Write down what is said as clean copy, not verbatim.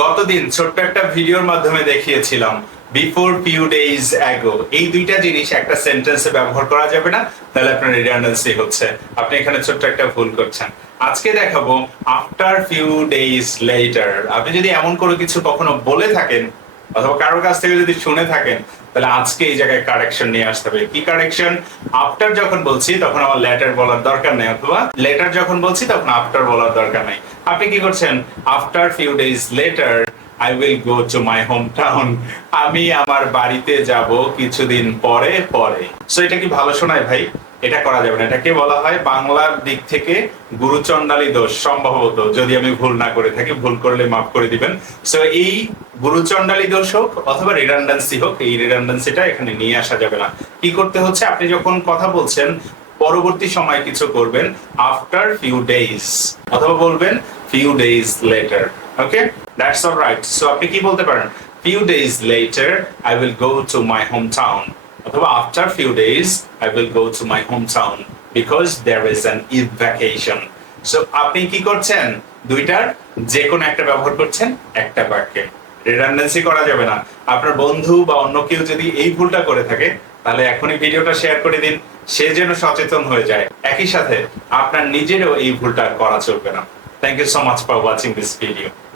গতদিন ছোট্ট একটা ভিডিওর মাধ্যমে দেখিয়েছিলাম বিফোর ফিউ ডেজ অ্যাগো, এই দুইটা জিনিস একটা সেন্টেন্সে ব্যবহার করা যাবে না, তাহলে আপনার রিডান্ডেন্সি হচ্ছে। আপনি এখানে ছোট্ট একটা ভুল করছেন। আজকে দেখাবো আফটার ফিউ ডেজ লেটার। আপনি যদি এমন কোনো কিছু কখনো বলে থাকেন অথবা কারোর কাছ থেকে যদি শুনে থাকেন, তাহলে আজকে এই জায়গায় কারেকশন নিয়ে আসতে হবে। কি কারেকশন? আফটার যখন বলছি তখন আমার লেটার বলার দরকার নেই, অথবা লেটার যখন বলছি তখন আফটার বলার দরকার নেই। আপনি কি করছেন? After few days later I will go to my home town. আমি আমার বাড়িতে যাব কিছুদিন পরে পরে। সো এটা কি ভালো শোনায় ভাই? এটা করা যাবে না। এটাকে বলা হয় বাংলার দিক থেকে গুরুচণ্ডালী দোষ, সম্ভবত, যদি আমি ভুল না করে থাকি, ভুল করলে মাফ করে দিবেন। সো এই গুরুচণ্ডালী দোষ হোক অথবা রিডান্ডেন্সি হোক, এই রিডান্ডেন্সিটা এখানে নিয়ে আসা যাবে না। কি করতে হচ্ছে? আপনি যখন কথা বলছেন পরবর্তী সময় কিছু করবেন আফটার ফিউ ডেজ, অথবা বলবেন few days later. Okay, that's alright. So আপনি কি বলতে পারেন? Few days later I will go to my home town, অথবা after few days I will go to my home town because there is an Eid vacation. So আপনি কি করছেন? দুইটার যে কোনো একটা ব্যবহার করছেন একটা বাক্যে। রিডান্ডেন্সি করা যাবে না। আপনার বন্ধু বা অন্য কেউ যদি এই ভুলটা করে থাকে, তাহলে এখনই ভিডিওটা শেয়ার করে দিন, সে যেন সচেতন হয়ে যায়। একই সাথে আপনার নিজেরও এই ভুলটা করা চলবে না। Thank you so much for watching this video.